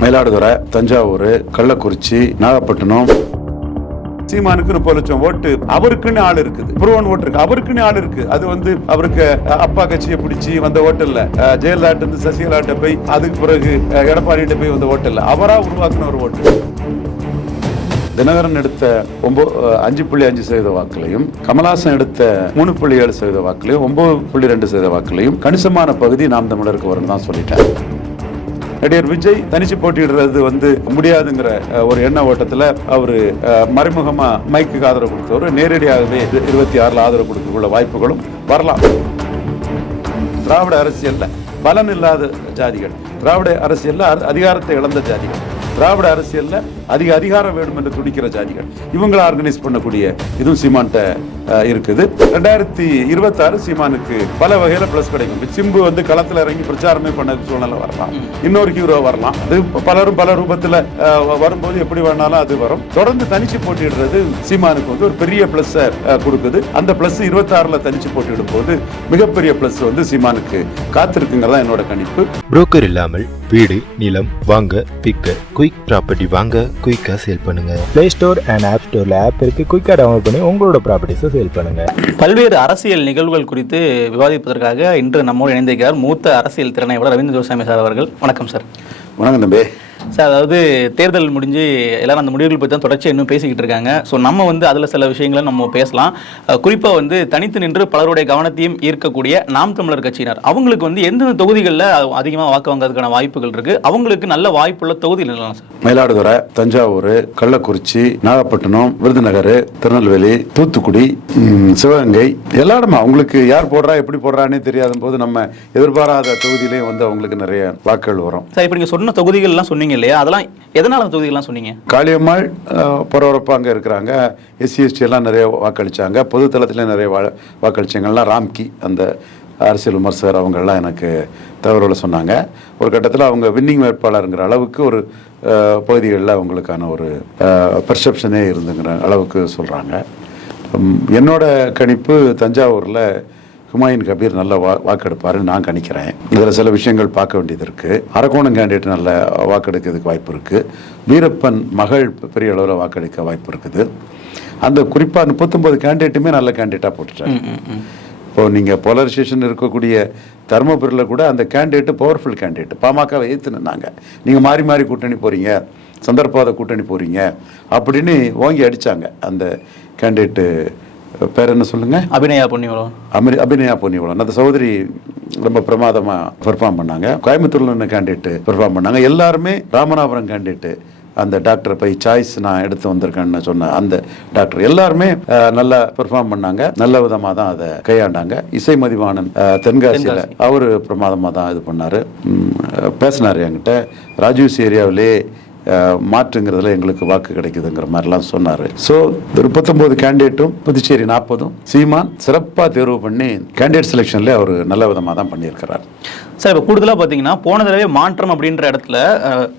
மயிலாடுதுறை தஞ்சாவூர் கள்ளக்குறிச்சி நாகப்பட்டினம். சீமானுக்கு முப்பது லட்சம் ஓட்டு அவருக்குன்னு ஆள் இருக்குது. புருவன் ஓட்டு இருக்கு அவருக்குன்னு ஆள் இருக்கு. அது வந்து அவருக்கு அப்பா கட்சியை பிடிச்சி வந்த ஓட்டல்ல ஜெயலலிதா இருந்து சசிகலாட்ட போய் அதுக்கு பிறகு அஹ், எடப்பாடிகிட்ட போய் வந்த ஓட்டல்ல அவரா உருவாக்குன ஒரு ஓட்டு. தினகரன் எடுத்த ஒன்பது அஞ்சு புள்ளி அஞ்சு சதவீத வாக்குலையும் கமலாசன் எடுத்த மூணு புள்ளி ஏழு சதவீத வாக்குலையும் ஒன்பது புள்ளி ரெண்டு சதவீத வாக்குலையும் கணிசமான பகுதி நாம் தமிழருக்கு வரும்னு தான் சொல்லிட்டேன். நடிகர் விஜய் தனிச்சு போட்டியிடுறது வந்து முடியாதுங்கிற ஒரு எண்ண ஓட்டத்தில் அவர் மறைமுகமாக மறைமுகமா மைக்குக்கு ஆதரவு கொடுத்தவர். நேரடியாகவே இரு- இருபத்தி ஆறுல ஆதரவு கொடுக்கக்கூடிய வாய்ப்புகளும் வரலாம். திராவிட அரசியல்ல பலன் இல்லாத ஜாதிகள். திராவிட அரசியல்ல அதிகாரத்தை இழந்த ஜாதிகள். திராவிட அரசியல்ல அதிக அதிகாரம் வேணும் என்று துடிக்கிற ஜாதிகள். இவங்களை ஆர்கனைஸ் பண்ணக்கூடிய இதுவும் சீமான்ட்ட இருக்குது. ரெண்டாயிரத்தி இருபத்தாறு சீமானுக்கு பல வகையில் பிளஸ் கிடைக்கும். சிம்பு வந்து களத்துல இறங்கி பிரச்சாரமே பண்ண சூழ்நிலை வரலாம். இன்னொரு ஹீரோ வரலாம். அது பலரும் பல ரூபத்தில் வரும்போது எப்படி வேணாலும் அது வரும். தொடர்ந்து தனிச்சு போட்டிடுறது சீமானுக்கு வந்து ஒரு பெரிய பிளஸ் கொடுக்குது. அந்த பிளஸ் இருபத்தாறுல தனிச்சு போட்டியிடும் போது மிகப்பெரிய பிளஸ் வந்து சீமானுக்கு காத்திருக்குங்கிறதா என்னோட கணிப்பு. புரோக்கர் இல்லாமல் வீடு நிலம் வாங்க விற்க குயிக் ப்ராப்பர்ட்டி வாங்க குயிக்கா சேல் பண்ணுங்க. ப்ளே ஸ்டோர் அண்ட் ஆப் ஸ்டோரில் ஆப் இருக்கு. குயிக்காக டவுன்லோட் பண்ணி உங்களோட ப்ராப்பர்ட்டிஸை சேல் பண்ணுங்க. பல்வேறு அரசியல் நிகழ்வுகள் குறித்து விவாதிப்பதற்காக இன்று நம்மோடு இணைந்திருக்கிறார் மூத்த அரசியல் திறனாய்வாளர் ரவீந்திர ஜோசாமி சார் அவர்கள். வணக்கம் சார். வணக்கம் தம்பி. சார் அதாவது தேர்தல் முடிஞ்சு எல்லாரும் அந்த முடிவுகள் பற்றி தான் தொடர்ச்சியாக இன்னும் பேசிக்கிட்டு இருக்காங்க. ஸோ நம்ம வந்து அதில் சில விஷயங்களை நம்ம பேசலாம். குறிப்பாக வந்து தனித்து நின்று பலருடைய கவனத்தையும் ஈர்க்கக்கூடிய நாம் தமிழர் கட்சியினர். அவங்களுக்கு வந்து எந்தெந்த தொகுதிகளில் அதிகமாக வாக்கு வாங்குறதுக்கான வாய்ப்புகள் இருக்கு? அவங்களுக்கு நல்ல வாய்ப்புள்ள தொகுதிகள் என்னலாம் சார்? மயிலாடுதுறை தஞ்சாவூர் கள்ளக்குறிச்சி நாகப்பட்டினம் விருதுநகர் திருநெல்வேலி தூத்துக்குடி சிவகங்கை எல்லா இடமும் அவங்களுக்கு யார் போடுறா எப்படி போடுறானே தெரியாத போது நம்ம எதிர்பாராத தொகுதியிலேயும் வந்து அவங்களுக்கு நிறைய வாக்குகள் வரும். சார் இப்போ நீங்கள் சொன்ன தொகுதிகள்லாம் சொன்னீங்க இல்லையா? அதெல்லாம் எதனால் அந்த தொகுதிகள்லாம் சொன்னீங்க? காளியம்மாள் பரபரப்பாக அங்கே இருக்கிறாங்க. எஸ்சி எஸ்டி எல்லாம் நிறைய வாக்களிச்சாங்க. தளத்தில் நிறைய வா வாக்களிச்சவங்கள்லாம் ராம்கி அந்த அரசியல் விமர்சகர் அவங்கெல்லாம் எனக்கு தகவல்களை சொன்னாங்க. ஒரு கட்டத்தில் அவங்க வின்னிங் வேட்பாளருங்கிற அளவுக்கு ஒரு பகுதிகளில் அவங்களுக்கான ஒரு பெர்செப்ஷனே இருந்துங்கிற அளவுக்கு சொல்கிறாங்க என்னோட கணிப்பு தஞ்சாவூரில் ஹுமாயூன் கபீர் நல்ல வா வாக்கெடுப்பாருன்னு நான் கணிக்கிறேன். இதில் சில விஷயங்கள் பார்க்க வேண்டியது இருக்குது அரக்கோணம் கேண்டிடேட் நல்ல வாக்கெடுக்கிறதுக்கு வாய்ப்பு இருக்குது வீரப்பன் மகள் பெரிய அளவில் வாக்கெடுக்க வாய்ப்பு இருக்குது. அந்த குறிப்பாக முப்பத்தொம்பது கேண்டிடேட்டுமே நல்ல கேண்டிடேட்டாக போட்டுட்டாங்க இப்போ நீங்கள் போலரைசேஷன் இருக்கக்கூடிய தருமபுரியில் கூட அந்த கேண்டிடேட் பவர்ஃபுல் கேண்டிடேட் பாமகவை நின்னாங்க. நீங்கள் மாறி மாறி கூட்டணி போகிறீங்க சந்தர்ப்பாத கூட்டணி போகிறீங்க அப்படின்னு ஓங்கி அடித்தாங்க அந்த கேண்டிடேட்டு பேர் என்ன சொல்லுங்கள் அபிநயா பொன்னிவரம் அமிரி அபிநயா பொன்னிவளன் அந்த சகோதரி ரொம்ப பிரமாதமாக பெர்ஃபார்ம் பண்ணாங்க. கோயம்புத்தூர்ல இருந்த கேண்டிடேட் பெர்ஃபார்ம் பண்ணாங்க. எல்லாருமே ராமநாதபுரம் கேண்டிடேட் அந்த டாக்டர் பை சாய்ஸ் நான் எடுத்து வந்திருக்கேன்னு சொன்ன அந்த டாக்டர் எல்லாருமே நல்லா பெர்ஃபார்ம் பண்ணாங்க. நல்ல விதமாக தான் அதை கையாண்டாங்க. இசை மதிவாணன் தென்காசியில் அவர் பிரமாதமாக தான் இது பண்ணார். பேசினார் என்கிட்ட. ராஜூஸ் ஏரியாவிலே மாற்றுங்கிறதுல எங்களுக்கு வாக்கு கிடைக்குதுங்கிற மாதிரிலாம் சொன்னார். ஸோ முப்பத்தொம்போது கேண்டிடேட்டும் புதுச்சேரி நாற்பதும் சீமான் சிறப்பாக தேர்வு பண்ணி கேண்டிடேட் செலெக்ஷனில் அவர் நல்ல விதமாக தான் பண்ணியிருக்கிறார். சார் இப்போ கூடுதலாக பார்த்தீங்கன்னா போன தடவை மாற்றம் அப்படின்ற இடத்துல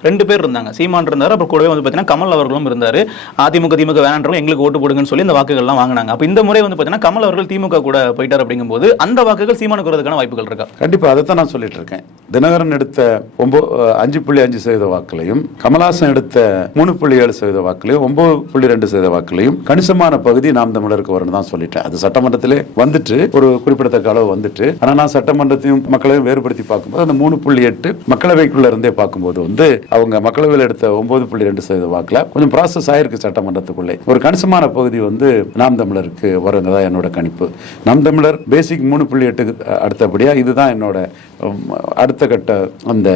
ரெண்டு பேர் இருந்தாங்க. சீமான் இருந்தார் அப்புறம் கூடவே வந்து பார்த்தீங்கன்னா கமல் அவர்களும் இருந்தார். அதிமுக திமுக வேணான்றவங்க எங்களுக்கு ஓட்டு போடுங்கன்னு சொல்லி இந்த வாக்குகள்லாம் வாங்கினாங்க. அப்போ இந்த முறை வந்து பார்த்தீங்கன்னா கமல் அவர்கள் திமுக கூட போயிட்டார் அப்படிங்கும்போது அந்த வாக்குகள் சீமானுக்கு வரதுக்கான வாய்ப்புகள் இருக்கா? கண்டிப்பாக அதை தான் நான் சொல்லிட்டு இருக்கேன். தினகரன் எடுத்த ஒம்பது அஞ்சு புள்ளி அஞ்சு சதவீத வாக்குலையும் கமலாசன் எடுத்த மூணு புள்ளி ஏழு சதவீத வாக்குலையும் ஒன்பது புள்ளி ரெண்டு சதவீத வாக்குலையும் கணிசமான பகுதி நாம் தமிழருக்கு வரணும் தான் சொல்லிட்டேன். அது சட்டமன்றத்திலே வந்துட்டு ஒரு குறிப்பிடத்தக்க அளவு வந்துட்டு ஆனால் நான் சட்டமன்றத்தையும் மக்களையும் வேறுபடுத்தி பார்க்கும்போது அந்த மூணு புள்ளி எட்டு மக்களவைக்குள்ள இருந்தே பார்க்கும்போது வந்து அவங்க மக்களவையில் எடுத்த ஒன்பது புள்ளி ரெண்டு சதவீத வாக்கில் கொஞ்சம் ப்ராசஸ் ஆயிருக்கு சட்டமன்றத்துக்குள்ளே. ஒரு கணிசமான பகுதி வந்து நாம் தமிழருக்கு வருங்கிறதா என்னோட கணிப்பு. நம் தமிழர் பேசிக் மூணு புள்ளி எட்டுக்கு அடுத்தபடியாக இதுதான் என்னோட அடுத்த கட்ட அந்த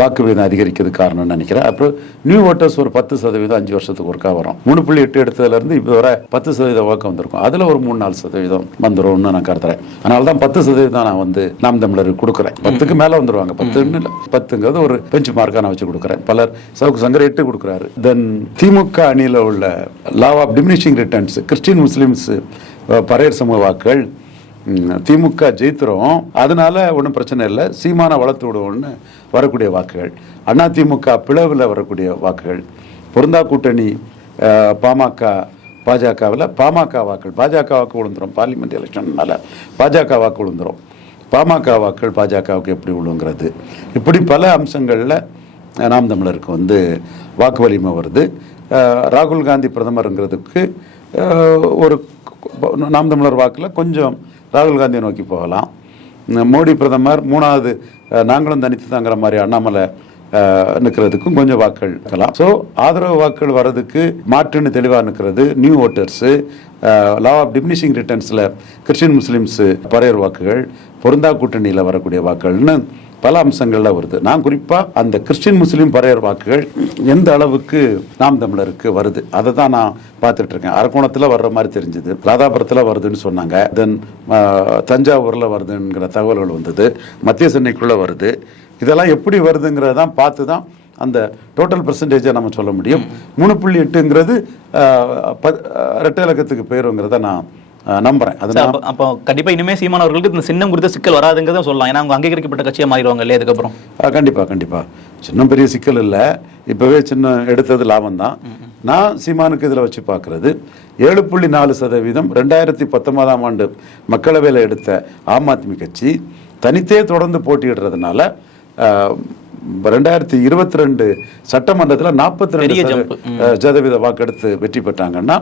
வாக்கு விகிதம் அதிகரிக்கிறது காரணம்னு நினைக்கிறேன். அப்புறம் நியூ ஓட்டர்ஸ் ஒரு பத்து சதவீதம் அஞ்சு வருஷத்துக்கு ஒருக்கா வரும். மூணு புள்ளி எட்டு எடுத்ததுல இருந்து இப்போ வர பத்து சதவீத வாக்கு வந்திருக்கும். அதுல ஒரு மூணு நாலு சதவீதம் வந்துரும்னு நான் கருதுறேன். அதனால தான் பத்து சதவீதம் நான் வந்து நாம் தமிழருக்கு கொடுக்குறேன். பத்துக்கு மேல வந்துருவாங்க. பத்துன்னு இல்லை. பத்துங்கிறது ஒரு பெஞ்ச் மார்க்காக நான் வச்சு கொடுக்குறேன். பலர் சவுக்கு சங்கர் எட்டு கொடுக்குறாரு. தென் திமுக அணியில உள்ள law of diminishing returns Christian Muslims Paraiyar சமூக வாக்குகள் திமுக ஜெயித்துரும் அதனால ஒன்றும் பிரச்சனை இல்லை. சீமான வளர்த்து விடுவோம்னு வரக்கூடிய வாக்குகள். அண்ணா திமுக பிளவில் வரக்கூடிய வாக்குகள். பொருந்தா கூட்டணி பாமக பாஜகவில் பாமக வாக்குகள். பாஜக வாக்கு விழுந்துரும். பார்லிமெண்ட் எலெக்ஷன்னால பாஜக வாக்கு விழுந்துரும். பாமக வாக்குகள் பாஜகவுக்கு எப்படி விழுங்கிறது? இப்படி பல அம்சங்களில் நாம் தமிழருக்கு வந்து வாக்கு வலிமை வருது. ராகுல் காந்தி பிரதமருங்கிறதுக்கு ஒரு நாம் தமிழர் வாக்கில் கொஞ்சம் ராகுல் காந்தியை நோக்கி போகலாம். மோடி பிரதமர் மூணாவது நாங்களும் தனித்து தாங்கிற மாதிரி அண்ணாமலை நிற்கிறதுக்கும் கொஞ்சம் வாக்கள் இருக்கலாம். ஸோ ஆதரவு வாக்குகள் வர்றதுக்கு மாற்றுன்னு தெளிவாக நிற்கிறது new voters law of diminishing ரிட்டர்ன்ஸில் Christian Muslims Paraiyar வாக்குகள் பொருந்தா கூட்டணியில் வரக்கூடிய வாக்குகள்னு பல அம்சங்கள்ல வருது. நான் குறிப்பாக அந்த கிறிஸ்டின் முஸ்லீம் பறையர் வாக்குகள் எந்த அளவுக்கு நாம் தமிழருக்கு வருது. அதை தான் நான் பார்த்துட்டு இருக்கேன். அரக்கோணத்தில் வர்ற மாதிரி தெரிஞ்சுது. ராதாபுரத்தில் வருதுன்னு சொன்னாங்க. தென் தஞ்சாவூரில் வருதுங்கிற தகவல்கள் வந்தது. மத்திய சென்னைக்குள்ளே வருது. இதெல்லாம் எப்படி வருதுங்கிறத தான் பார்த்து தான் அந்த டோட்டல் பர்சன்டேஜை நம்ம சொல்ல முடியும். மூணு புள்ளி எட்டுங்கிறது இரட்டை இலக்கத்துக்கு போயிருங்கிறத நான் நம்புறேன். அதனால அப்போ- அப்போ கண்டிப்பா இனிமே சீமான் அவர்களுக்கு இந்த சின்னம் குறித்த சிக்கல் வராதுங்கிறத சொல்லலாம். ஏன்னா அவங்க அங்கீகரிக்கப்பட்ட கட்சியா மாறிடுவாங்க இல்லையா அதுக்கப்புறம் ஆ, கண்டிப்பா கண்டிப்பா. சின்ன பெரிய சிக்கல் இல்லை. இப்பவே சின்ன எடுத்தது லாபம் தான். நான் சீமானுக்கு இதில் வச்சு பார்க்கறது ஏழு புள்ளி நாலு சதவீதம் ரெண்டாயிரத்தி பத்தொன்பதாம் ஆண்டு மக்களவையில் எடுத்த ஆம் ஆத்மி கட்சி தனித்தே தொடர்ந்து போட்டியிடுறதுனால ரெண்டாயிரத்தி இருபத்தி ரெண்டு சட்டமன்றத்தில் நாற்பத்தி ரெண்டு. சதவீத வாக்கெடுத்து வெற்றி பெற்றாங்கன்னா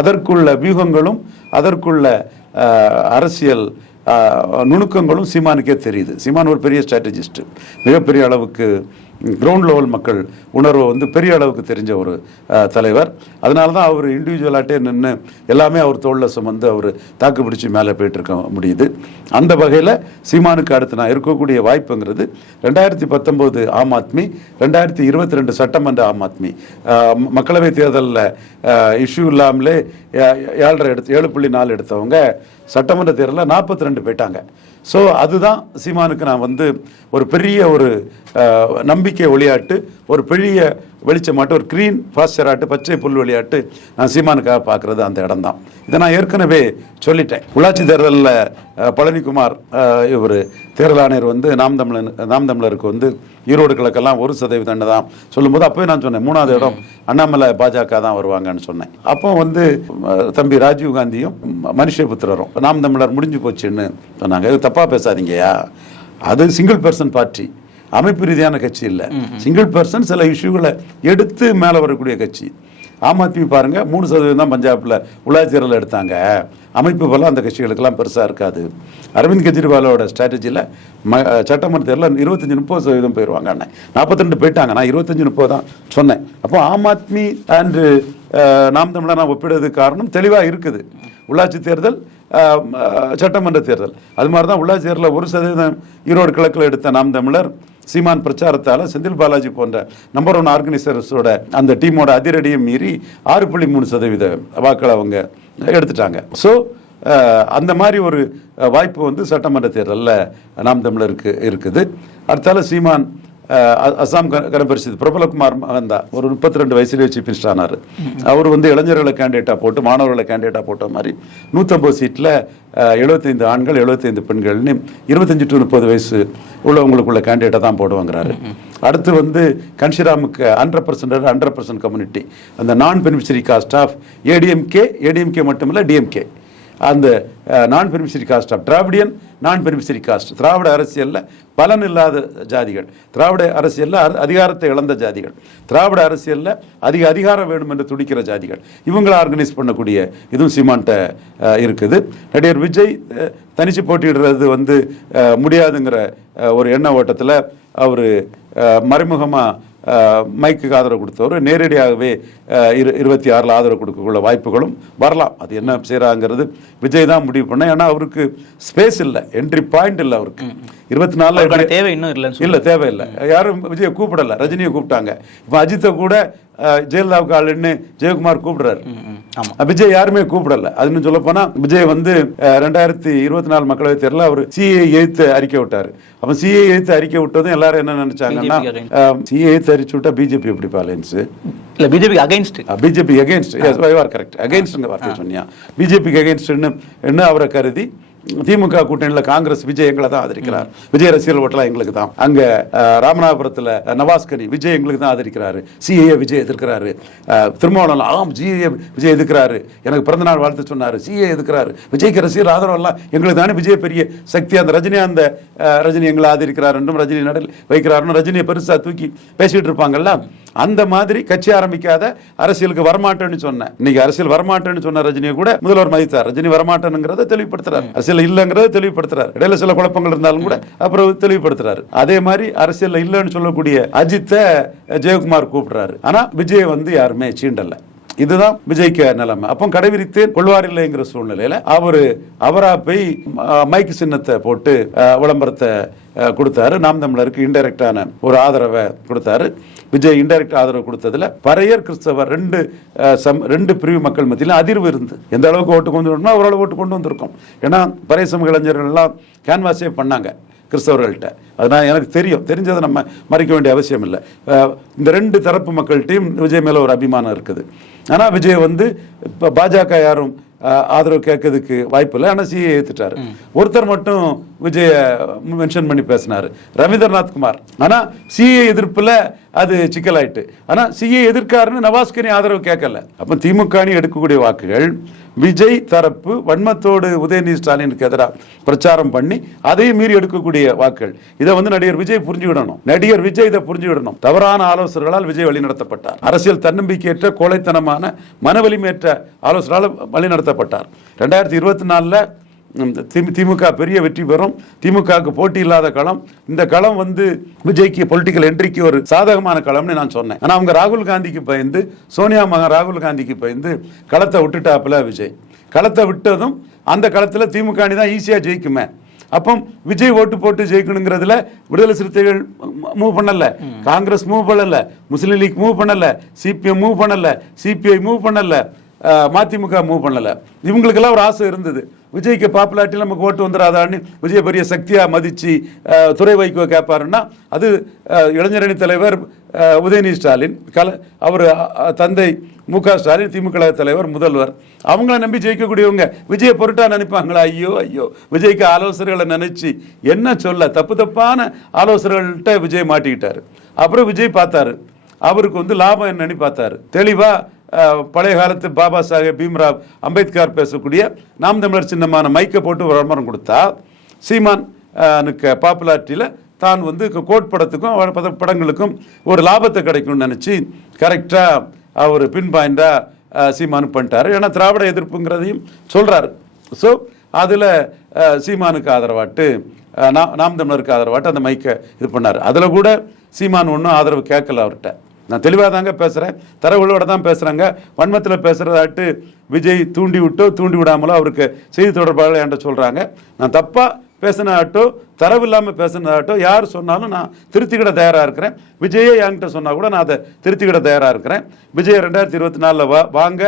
அதற்குள்ள வியூகங்களும் அதற்குள்ள அரசியல் நுணுக்கங்களும் சீமானுக்கே தெரியுது. சீமான் ஒரு பெரிய ஸ்ட்ராட்டஜிஸ்ட் மிகப்பெரிய அளவுக்கு கிரவுண்ட் லெவல் மக்கள் உணர்வை வந்து பெரிய அளவுக்கு தெரிஞ்ச ஒரு தலைவர். அதனால தான் அவர் இண்டிவிஜுவலாகிட்டே நின்று எல்லாமே அவர் தோளில் சுமந்து அவர் தாக்கு பிடிச்சி மேலே போயிட்டு இருக்க முடியுது. அந்த வகையில் சீமானுக்கு அடுத்து நான் இருக்கக்கூடிய வாய்ப்புங்கிறது ரெண்டாயிரத்தி பத்தொம்போது ஆம் ஆத்மி ரெண்டாயிரத்தி இருபத்தி ரெண்டு சட்டமன்ற ஆம் ஆத்மி. மக்களவை தேர்தலில் இஷ்யூ இல்லாமலே ஏழரை எடுத்து ஏழு புள்ளி நாலு எடுத்தவங்க சட்டமன்ற தேர்தலில் நாற்பத்தி ரெண்டு போயிட்டாங்க. ஸோ அதுதான் சீமானுக்கு நான் வந்து ஒரு பெரிய ஒரு நம்பிக்கை ஒளியாட்டு ஒரு பெரிய வெளிச்சமாட்டு ஒரு க்ரீன் பாஸ்டராட்டு பச்சை புல் விளையாட்டு நான் சீமானுக்காக பார்க்குறது அந்த இடம் தான் இதை நான் ஏற்கனவே சொல்லிட்டேன். உள்ளாட்சி தேர்தலில் பழனிக்குமார் இவர் தேர்தல் ஆணையர் வந்து நாம் தமிழன் நாம் தமிழருக்கு வந்து ஈரோடு கிழக்கெல்லாம் ஒரு சதவீதம் தான் சொல்லும்போது அப்போவே நான் சொன்னேன் மூணாவது இடம் அண்ணாமலை பாஜக தான் வருவாங்கன்னு சொன்னேன். அப்போ வந்து தம்பி ராஜீவ் காந்தியும் மனுஷபுத்திரரும் நாம் தமிழர் முடிஞ்சு போச்சுன்னு சொன்னாங்க. இது தப்பாக பேசாதீங்கயா அது சிங்கிள் பர்சன் பார்ட்டி அமைப்பு ரீதியான கட்சி இல்லை. சிங்கிள் பர்சன் சில இஷ்யூகளை எடுத்து மேலே வரக்கூடிய கட்சி. ஆம் ஆத்மி பாருங்க மூணு சதவீதம் தான் பஞ்சாப்ல உள்ளாட்சி தேர்தல் எடுத்தாங்க. அமைப்பு பலம் அந்த கட்சிகளுக்கெல்லாம் பெருசாக இருக்காது. அரவிந்த் கெஜ்ரிவாலோட ஸ்ட்ராட்டஜியில் ம சட்டமன்ற தேர்தலில் இருபத்தஞ்சி முப்பது சதவீதம் போயிடுவாங்க அண்ணன் நாற்பத்தி ரெண்டு போயிட்டாங்க. நான் இருபத்தஞ்சி முப்பது தான் சொன்னேன். அப்போ ஆம் ஆத்மி அண்டு நாம் தமிழர் நான் ஒப்பிடுறதுக்கு காரணம் தெளிவாக இருக்குது. உள்ளாட்சி தேர்தல் சட்டமன்ற தேர்தல். அது மாதிரி தான் உள்ளாட்சி தேர்தலில் ஒரு சதவீதம் ஈரோடு கிழக்கில் எடுத்த நாம் தமிழர் சீமான் பிரச்சாரத்தால் செந்தில் பாலாஜி போன்ற நம்பர் ஒன் ஆர்கனைசர்ஸோட அந்த டீமோட அதிரடியை மீறி ஆறு புள்ளி மூணு சதவீத வாக்களை அவங்க எடுத்துட்டாங்க. ஸோ அந்த மாதிரி ஒரு வாய்ப்பு வந்து சட்டமன்ற தேர்தலில் நாம் தமிழருக்கு இருக்குது. அடுத்தால சீமான் அசாம் க- கனபரிஷத் பிரபலகுமார் மகன் தான் ஒரு முப்பத்தி ரெண்டு வயசுலேயே சீஃப் மினிஸ்டர் ஆனார் அவர் வந்து இளைஞர்களை கேண்டிடேட்டாக போட்டு மாணவர்களை கேண்டிடேட்டாக போட்ட மாதிரி நூற்றம்பது சீட்டில் எழுபத்தைந்து ஆண்கள் எழுபத்தைந்து பெண்கள்னு இருபத்தஞ்சு டு முப்பது வயசு உள்ளவங்களுக்குள்ள கேண்டிடேட்டை தான் போடுவாங்கிறாரு அடுத்து வந்து கன்ஷிராமுக்கு hundred percent hundred percent community அந்த non beneficiary caste of ADMK ADMK மட்டுமில்ல டிஎம்கே அந்த non beneficiary caste of Dravidian non beneficiary caste திராவிட அரசியலில் பலன் இல்லாத ஜாதிகள். திராவிட அரசியலில் அ- அதிகாரத்தை இழந்த ஜாதிகள். திராவிட அரசியலில் அதிக அதிகாரம் வேணும் என்று துடிக்கிற ஜாதிகள். இவங்களை ஆர்கனைஸ் பண்ணக்கூடிய இதுவும் சீமான்ட்ட இருக்குது. நடிகர் விஜய் தனிச்சு போட்டியிடுறது வந்து முடியாதுங்கிற ஒரு எண்ண ஓட்டத்தில் அவர் மறைமுகமாக மைக்குக்கு ஆதரவு கொடுத்தவர். நேரடியாகவே இரு இருபத்தி ஆறில் ஆதரவு கொடுக்கக்குள்ள வாய்ப்புகளும் வரலாம். அது என்ன செய்கிறாங்கிறது விஜய் தான் முடிவு பண்ண ஏன்னா அவருக்கு ஸ்பேஸ் இல்லை என்ட்ரி பாயிண்ட் இல்லை அவருக்கு. இருபத்தி நாலில் தேவை இன்னும் இல்லைன்னு இல்ல தேவையில்லை. யாரும் விஜயை கூப்பிடல ரஜினியை கூப்பிட்டாங்க. இப்போ அஜித்தை கூட ஜெயலலிதாவுக்கு ஆளுன்னு ஜெயக்குமார் கூப்பிடுறாரு. விஜய் யாருமே கூப்பிடல. அதுன்னு சொல்ல போனா விஜய் வந்து ரெண்டாயிரத்தி இருபத்தி நாலு மக்களவை தேர்தலில் அவர் சிஏ எய்த்து அறிக்கை விட்டாரு. அப்ப சிஏ எய்த்து அறிக்கை விட்டதும் எல்லாரும் என்ன நினைச்சாங்கன்னா. சிஏ எய்த்து அறிச்சு விட்டா பிஜேபி எப்படி பாலன்ஸ் இல்ல BJP against BJP against yes correct அகேன்ஸ்ட்ங்க வார்த்தை சொன்னியா? பிஜேபிக்கு அகேன்ஸ்ட்னு என்ன அவரை கருதி? திமுக கூட்டணியில் காங்கிரஸ் விஜய் எங்களை தான் ஆதரிக்கிறார். விஜய் ரசிகர்கள் ஓட்டெல்லாம் எங்களுக்கு தான். அங்க ராமநாதபுரத்துல நவாஸ்கனி விஜய் எங்களுக்கு தான் ஆதரிக்கிறாரு. சிஏ விஜய் எதிர்க்கிறாரு. திருமாவளவன் ஆம் ஜிஏ விஜய் எதிர்க்கிறாரு. எனக்கு பிறந்த நாள் வாழ்த்து சொன்னாரு. சிஏ எதிர்க்கிறாரு. விஜய்க்கு ரசிகர் ஆதரவு எல்லாம் எங்களுக்கு தானே விஜய் பெரிய சக்தி. அந்த ரஜினி அந்த ரஜினி எங்களை ஆதரிக்கிறார் என்றும் ரஜினி நடல் வைக்கிறாருன்னு ரஜினியை பெருசா தூக்கி பேசிட்டு இருப்பாங்கல்ல? அந்த மாதிரி கட்சி ஆரம்பிக்காத அரசியலுக்கு வரமாட்டேன்னு சொன்னேன். இன்னைக்கு அரசியல் வரமாட்டேன்னு சொன்ன ரஜினியை கூட முதல்வர் மதித்தார். ரஜினி வரமாட்டேனுங்கிறத தெளிவுபடுத்துறாரு. அரசியல் இல்லைங்கிறத தெளிவுபடுத்துறாரு. இடையில சில குழப்பங்கள் இருந்தாலும் கூட அப்புறம் தெளிவுபடுத்துறாரு. அதே மாதிரி அரசியல் இல்லைன்னு சொல்லக்கூடிய அஜித்தை ஜெயக்குமார் கூப்பிடுறாரு. ஆனா விஜய் வந்து யாருமே சீண்டல்ல இதுதான் விஜய்க்கு நிலைமை. அப்போ கடைவிரித்து கொள்வார் இல்லைங்கிற சூழ்நிலையில அவரு அவரா போய் மைக் மைக்கு சின்னத்தை போட்டு விளம்பரத்தை கொடுத்தாரு. நாம் தமிழருக்கு இன்டெரக்டான ஒரு ஆதரவை கொடுத்தாரு. விஜய் இன்டெரக்ட் ஆதரவு கொடுத்ததுல பறையர் கிறிஸ்தவர் ரெண்டு சம்- ரெண்டு பிரிவு மக்கள் மத்தியில அதிர்வு இருந்து எந்த அளவுக்கு ஓட்டு கொண்டு வரணுமோ ஓரளவு ஓட்டு கொண்டு வந்திருக்கோம். ஏன்னா பறைய சமூக இளைஞர்கள் எல்லாம் கேன்வாஸே பண்ணாங்க. கிறிஸ்தவர்கள்ட்ட. அதனால் எனக்கு தெரியும். தெரிஞ்சதை நம்ம மறைக்க வேண்டிய அவசியம் இல்லை. இந்த ரெண்டு தரப்பு மக்கள்கிட்டையும் விஜய் மேலே ஒரு அபிமானம் இருக்குது. ஆனால் விஜய் வந்து இப்போ பாஜக யாரும் ஆதரவு கேட்கறதுக்கு வாய்ப்பு இல்லை. ஆனால் சிஏ ஏற்றுட்டாரு ஒருத்தர் மட்டும் விஜய மென்ஷன் பண்ணி பேசினாரு. ரவீந்திரநாத் குமார். ஆனால் சிஏ எதிர்ப்புல அது சிக்கலாயிட்டு. ஆனால் சிஏ எதிர்க்காருன்னு நவாஸ்கனி ஆதரவு கேட்கல. அப்போ திமுக அணி எடுக்கக்கூடிய வாக்குகள் விஜய் தரப்பு வன்மத்தோடு உதயநிதி ஸ்டாலினுக்கு எதிராக பிரச்சாரம் பண்ணி அதையும் மீறி எடுக்கக்கூடிய வாக்குகள். இதை வந்து நடிகர் விஜய் புரிஞ்சுவிடணும் நடிகர் விஜய் இதை புரிஞ்சுவிடணும் தவறான ஆலோசகர்களால் விஜய் வழிநடத்தப்பட்டார். அரசியல் தன்னம்பிக்கையற்ற கோழைத்தனமான மனவலிமையற்ற ஆலோசகரால் வழிநடத்தப்பட்டார். ரெண்டாயிரத்தி இருபத்தி நாலில் திமுக பெரிய வெற்றி பெறும். திமுகவுக்கு போட்டி இல்லாத களம். இந்த களம் வந்து விஜய்க்கு பொலிட்டிக்கல் என்ட்ரிக்கு ஒரு சாதகமான களம்னு நான் சொன்னேன். ஆனால் அவங்க ராகுல் காந்திக்கு பயந்து சோனியா மகன் ராகுல் காந்திக்கு பயந்து களத்தை விட்டுட்டாப்புல விஜய். களத்தை விட்டதும் அந்த களத்தில் திமுக அணி தான் ஈஸியாக ஜெயிக்குமே. அப்போ விஜய் ஓட்டு போட்டு ஜெயிக்கணுங்கிறதுல விடுதலை சிறுத்தைகள் மூவ் பண்ணல. காங்கிரஸ் மூவ் பண்ணல. முஸ்லீம் லீக் மூவ் பண்ணல. சிபிஎம் மூவ் பண்ணல. சிபிஐ மூவ் பண்ணல. மதிமுக மூவ் பண்ணல. இவங்களுக்கெல்லாம் ஒரு ஆசை இருந்தது. விஜய்க்கு பாப்புலாரிட்டி நமக்கு ஓட்டு வந்துடாதான்னு விஜய் பெரிய சக்தியாக மதித்து துறை வைகோ கேட்பாருன்னா அது இளைஞரணி தலைவர் அஹ், உதயநிதி ஸ்டாலின் கல அவர் தந்தை மு க ஸ்டாலின் திமுக தலைவர் முதல்வர். அவங்கள நம்பி ஜெயிக்கக்கூடியவங்க விஜயை பொருட்டாக நினைப்பாங்களா? ஐயோ ஐயோ. விஜய்க்கு ஆலோசகர்களை நினச்சி என்ன சொல்ல? தப்பு தப்பான ஆலோசனைகள்கிட்ட விஜய் மாட்டிக்கிட்டார். அப்புறம் விஜய் பார்த்தாரு. அவருக்கு வந்து லாபம் என்னன்னு பார்த்தாரு. தெளிவாக பழைய காலத்து பாபா சாஹேப் பீம்ராவ் அம்பேத்கர் பேசக்கூடிய நாம் தமிழர் சின்னமான மைக்கை போட்டு ஒரு விளம்பரம் கொடுத்தா சீமான் பாப்புலாரிட்டியில் தான் வந்து கோட் படத்துக்கும் படங்களுக்கும் ஒரு லாபத்தை கிடைக்கும்னு நினச்சி கரெக்டாக அவர் பின்பாயிண்டாக சீமானு பண்ணிட்டார். ஏன்னா திராவிட எதிர்ப்புங்கிறதையும் சொல்கிறாரு ஸோ அதில் சீமானுக்கு ஆதரவாட்டு நா- நாம் தமிழருக்கு ஆதரவாட்டு அந்த மைக்கை இது பண்ணார். அதில் கூட சீமான் ஒன்றும் ஆதரவு கேட்கல அவர்கிட்ட. நான் தெளிவாக தாங்க பேசுகிறேன் தரவுகளோட தான் பேசுகிறாங்க வன்மத்தில் பேசுகிறதாட்டு விஜய் தூண்டி விட்டோ தூண்டி விடாமலோ அவருக்கு செய்தி தொடர்பாளர் என்கிட்ட சொல்கிறாங்க நான் தப்பாக பேசினாட்டோ தரவு இல்லாமல் பேசினதாட்டோ யார் சொன்னாலும் நான் திருத்திக்கிட தயாராக இருக்கிறேன். விஜயே என்கிட்ட சொன்னால் கூட நான் அதை திருத்திக்கிட தயாராக இருக்கிறேன். விஜய் ரெண்டாயிரத்தி இருபத்தி நாலில் வா வாங்க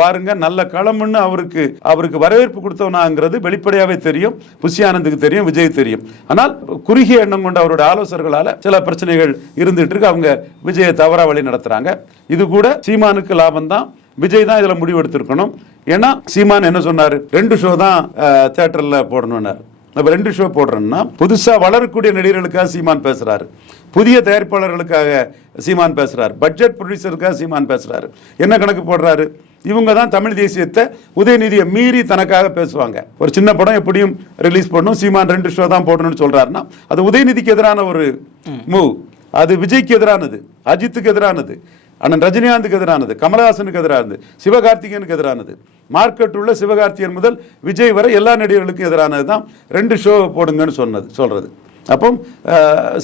வாருங்க நல்ல களம்னு அவருக்கு அவருக்கு வரவேற்பு கொடுத்தவனாங்கிறது வெளிப்படையாகவே தெரியும் புஷி ஆனந்துக்கு தெரியும் விஜய் தெரியும். ஆனால் குறுகிய எண்ணம் கொண்ட அவருடைய ஆலோசகர்களால் சில பிரச்சனைகள் இருந்துட்டு இருக்கு. அவங்க விஜயை தவறாக வழி நடத்துறாங்க. இது கூட சீமானுக்கு லாபம் தான். விஜய் தான் இதில் முடிவு எடுத்திருக்கணும். ஏன்னா சீமான் என்ன சொன்னார்? ரெண்டு ஷோ தான் தேட்டரில் போடணும்னார். நம்ம ரெண்டு ஷோ போடுறோம்னா புதுசாக வளரக்கூடிய நடிகர்களுக்காக சீமான் பேசுகிறாரு புதிய தயாரிப்பாளர்களுக்காக சீமான் பேசுகிறார் பட்ஜெட் ப்ரொடியூசருக்காக சீமான் பேசுகிறாரு என்ன கணக்கு போடுறாரு? இவங்க தான் தமிழ் தேசியத்தை உதயநிதியை மீறி தனக்காக பேசுவாங்க. ஒரு சின்ன படம் எப்படியும் ரிலீஸ் பண்ணணும் சீமான் ரெண்டு ஷோ தான் போடணும்னு சொல்றாருன்னா அது உதயநிதிக்கு எதிரான ஒரு மூவ் அது விஜய்க்கு எதிரானது அஜித்துக்கு எதிரானது அண்ணன் ரஜினிகாந்துக்கு எதிரானது கமலஹாசனுக்கு எதிரானது சிவகார்த்திகேயனுக்கு எதிரானது. மார்க்கெட் உள்ள சிவகார்த்திகேயன் முதல் விஜய் வரை எல்லா நடிகர்களுக்கும் எதிரானது தான் ரெண்டு ஷோ போடுங்கன்னு சொன்னது சொல்றது. அப்போ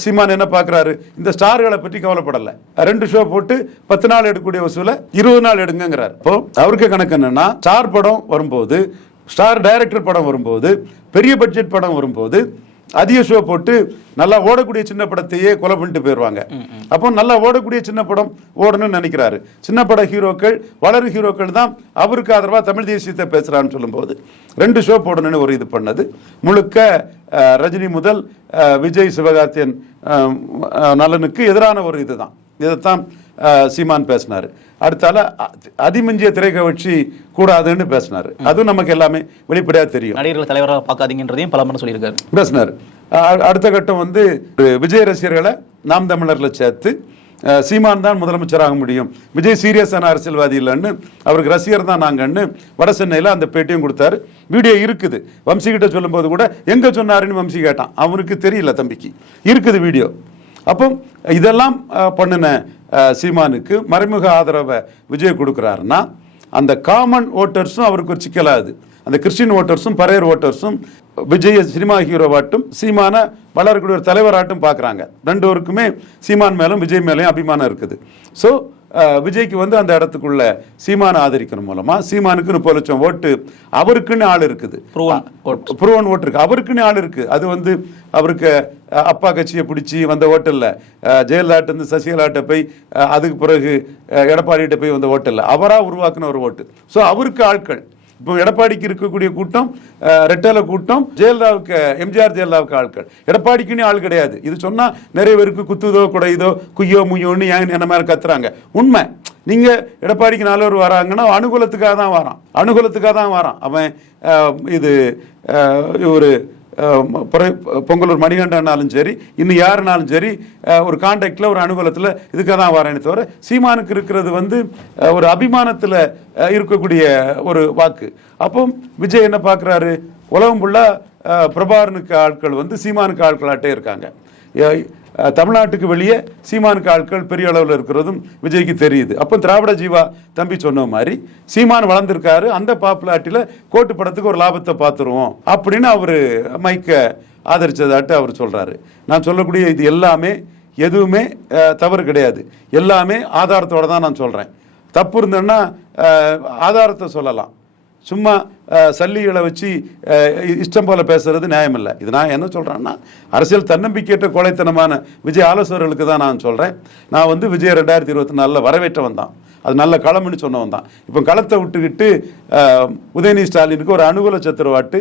சீமான் என்ன பார்க்குறாரு? இந்த ஸ்டார்களை பற்றி கவலைப்படலை. ரெண்டு ஷோ போட்டு பத்து நாள் எடுக்கக்கூடிய வசூலை இருபது நாள் எடுங்கங்கிறார். அப்போ அவருக்கு கணக்கு என்னன்னா ஸ்டார் படம் வரும்போது ஸ்டார் டைரக்டர் படம் வரும்போது பெரிய பட்ஜெட் படம் வரும்போது அதிக ஷோ போட்டு நல்லா ஓடக்கூடிய சின்ன படத்தையே கொலை பண்ணிட்டு போயிடுவாங்க. அப்போ நல்லா ஓடக்கூடிய சின்ன படம் ஓடணும்னு நினைக்கிறாரு. சின்ன பட ஹீரோக்கள் வளரும் ஹீரோக்கள் தான் அவருக்கு ஆதரவாக தமிழ் தேசியத்தை பேசுகிறான்னு சொல்லும்போது ரெண்டு ஷோ போடணும்னு ஒரு இது பண்ணது. முழுக்க ரஜினி முதல் விஜய் சிவகார்த்தியன் நலனுக்கு எதிரான ஒரு இதுதான். இதைத்தான் சீமான் பேசினாரு. அடுத்தால அதிமிஞ்சிய திரை கவர்ச்சி கூடாதுன்னு பேசினாரு. அதுவும் நமக்கு எல்லாமே வெளிப்படையா தெரியும். நடிகர்கள் தலைவராக பார்க்காதீங்கன்றதையும் பல முறை சொல்லியிருக்காரு. பேசினார். அடுத்த கட்டம் வந்து விஜய் ரசிகர்களை நாம் தமிழர்ல சேர்த்து சீமான் தான் முதலமைச்சராக முடியும். விஜய் சீரியஸான அரசியல்வாதி இல்லைன்னு அவருக்கு ரசிகர் தான் நாங்கன்னு வட சென்னையில் அந்த பேட்டியும் கொடுத்தாரு. வீடியோ இருக்குது. வம்சி கிட்ட சொல்லும்போது கூட எங்க சொன்னாருன்னு வம்சி கேட்டான். அவனுக்கு தெரியல தம்பிக்கு. இருக்குது வீடியோ. அப்போ இதெல்லாம் பண்ணின சீமானுக்கு மறைமுக ஆதரவை விஜய் கொடுக்குறாருன்னா அந்த காமன் ஓட்டர்ஸும் அவருக்கு ஒரு சிக்கலாது அந்த கிறிஸ்டின் ஓட்டர்ஸும் பரையர் ஓட்டர்ஸும் விஜய சினிமா ஹீரோவாட்டும் சீமான வளரக்கூடிய ஒரு தலைவராட்டும் பார்க்குறாங்க. ரெண்டு சீமான் மேலும் விஜய் மேலேயும் அபிமானம் இருக்குது. ஸோ விஜய்க்கு வந்து அந்த இடத்துக்குள்ள சீமானை ஆதரிக்கிற மூலமா சீமானுக்கு முப்பது லட்சம் ஓட்டு அவருக்குன்னு ஆள் இருக்குது. புருவன் ஓட்டு. இருக்கு. அவருக்குன்னு ஆள் இருக்கு. அது வந்து அவருக்கு அப்பா கட்சியை பிடிச்சி வந்த ஓட்டு இல்லை. ஜெயலலிதாட்ட இருந்து சசிகலாட்ட போய் அதுக்கு பிறகு எடப்பாடிகிட்ட போய் வந்த ஓட்டு இல்லை. அவராக உருவாக்குன ஒரு ஓட்டு. ஸோ அவருக்கு ஆட்கள். இப்போ எடப்பாடிக்கு இருக்கக்கூடிய கூட்டம் ரெட்டல ரெட்டலை கூட்டம் ஜெயலலிதாவுக்கு எம்ஜிஆர் ஜெயலலிதாவுக்கு ஆட்கள். எடப்பாடிக்குன்னு ஆள் கிடையாது. இது சொன்னால் நிறைய பேருக்கு குத்துதோ குடையுதோ குய்யோ முய்யோன்னு ஏன் என்ன மாதிரி கத்துறாங்க? உண்மை. நீங்க எடப்பாடிக்கு நாலு பேர் வராங்கன்னா அனுகூலத்துக்காக தான் வரான். அனுகூலத்துக்காக தான் வரான். அவன் இது ஒரு பொங்கல் ஒரு பொங்கலூர் மணிகண்டனாலும் சரி இன்னும் யாருனாலும் சரி ஒரு கான்டாக்டில் ஒரு அனுகூலத்தில் இதுக்காக தான் வரேனே தவிர சீமானுக்கு இருக்கிறது வந்து ஒரு அபிமானத்தில் இருக்கக்கூடிய ஒரு வாக்கு. அப்போ விஜய் என்ன பார்க்குறாரு உலகம் ஃபுல்லாக பிரபாரனுக்கு ஆட்கள் வந்து சீமானுக்கு ஆட்களாட்டே இருக்காங்க. தமிழ்நாட்டுக்கு வெளியே சீமானுக்கு ஆட்கள் பெரிய அளவில் இருக்கிறதும் விஜய்க்கு தெரியுது. அப்போ திராவிட ஜீவா தம்பி சொன்ன மாதிரி சீமான் வளர்ந்துருக்காரு அந்த பாப்புலாட்டியில் கோட்டு படத்துக்கு ஒரு லாபத்தை பார்த்துருவோம் அப்படின்னு அவர் மைக்கை ஆதரித்ததாட்டு அவர் சொல்கிறாரு நான் சொல்லக்கூடிய இது எல்லாமே எதுவுமே தவறு கிடையாது. எல்லாமே ஆதாரத்தோட தான் நான் சொல்கிறேன் தப்பு இருந்ததுன்னா ஆதாரத்தை சொல்லலாம். சும்மா சல்லிகளை வச்சு இஷ்டம் போல பேசுறது நியாயமில்லை. இது நான் என்ன சொல்றேன்னா அரசியல் தன்னம்பிக்கையற்ற கோழைத்தனமான விஜய் ஆலோசகர்களுக்கு தான் நான் சொல்றேன். நான் வந்து விஜய் ரெண்டாயிரத்தி இருபத்தி நாலில் வரவேற்றவன் தான். அது நல்ல களம்னு சொன்னவன் தான். இப்போ களத்தை விட்டுக்கிட்டு உதயநிதி ஸ்டாலினுக்கு ஒரு அனுகூல சத்துருவாட்டு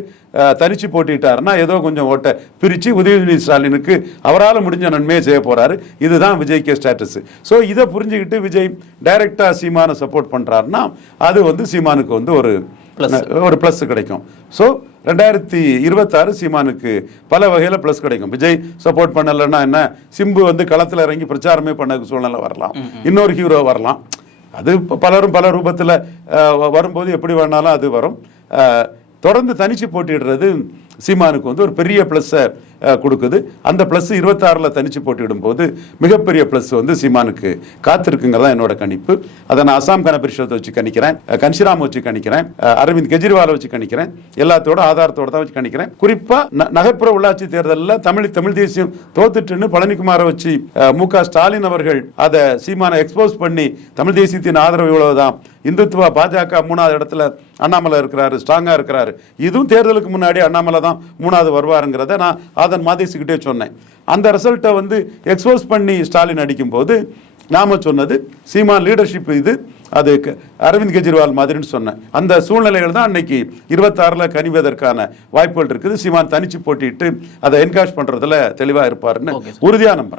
தனிச்சு போட்டிட்டாருன்னா ஏதோ கொஞ்சம் ஓட்டை பிரித்து உதயநிதி ஸ்டாலினுக்கு அவரால் முடிஞ்ச நன்மையை செய்ய போறாரு. இதுதான் விஜய்க்கு ஸ்டேட்டஸ் ஸோ இதை புரிஞ்சுக்கிட்டு விஜய் டைரக்டா சீமானை சப்போர்ட் பண்றாருன்னா அது வந்து சீமானுக்கு வந்து ஒரு. ஒரு ப்ளஸ் கிடைக்கும். ஸோ ரெண்டாயிரத்தி இருபத்தாறு சீமானுக்கு பல வகையில் ப்ளஸ் கிடைக்கும். விஜய் சப்போர்ட் பண்ணலைன்னா என்ன? சிம்பு வந்து களத்தில் இறங்கி பிரச்சாரமே பண்ண சூழ்நிலை வரலாம். இன்னொரு ஹீரோ வரலாம். அது பலரும் பல ரூபத்தில் வரும்போது எப்படி வேணாலும் அது வரும். தொடர்ந்து தனிச்சு போட்டிடுறது சீமானுக்கு வந்து ஒரு பெரிய ப்ளஸ்ஸை கொடுக்குது. அந்த ப்ளஸ் இருபத்தாறில் தனிச்சு போட்டியிடும் போது மிகப்பெரிய ப்ளஸ் வந்து சீமானுக்கு காத்திருக்குங்கிறதா என்னோட கணிப்பு. அதை நான் அசாம் கனபரிஷத்தை வச்சு கணிக்கிறேன் கன்சிராம் கன்ஷிராம் வச்சு கணிக்கிறேன் அரவிந்த் கெஜ்ரிவாலை வச்சு கணிக்கிறேன் எல்லாத்தோட ஆதாரத்தோட தான் வச்சு கணிக்கிறேன். குறிப்பாக நகர்ப்புற உள்ளாட்சி தேர்தலில் தமிழ் தமிழ் தேசியம் தோத்துட்டுன்னு பழனிக்குமாரை வச்சு மு க ஸ்டாலின் அவர்கள் அதை சீமானை எக்ஸ்போஸ் பண்ணி தமிழ் தேசியத்தின் ஆதரவு இவ்வளவுதான். இந்துத்துவா பாஜக மூணாவது இடத்துல அண்ணாமலை இருக்கிறாரு ஸ்ட்ராங்காக இருக்கிறாரு. இதுவும் தேர்தலுக்கு முன்னாடி அண்ணாமலை தான் மூணாவது வருவாருங்கிறத நான் ஆதன் மாதேசிக்கிட்டே சொன்னேன். அந்த ரிசல்ட்டை வந்து எக்ஸ்போஸ் பண்ணி ஸ்டாலின் அடிக்கும்போது நாம சொன்னது சீமான் லீடர்ஷிப் இது அது அரவிந்த் கெஜ்ரிவால் மாதிரின்னு சொன்னேன். அந்த சூழ்நிலைகள் தான் அன்னைக்கு இருபத்தாறுல கனிவதற்கான வாய்ப்புகள் இருக்குது. சீமான் தனிச்சு போட்டிட்டு அதை என்காஷ் பண்றதுல தெளிவா இருப்பாருன்னு Okay, உறுதியா நம்புறேன்.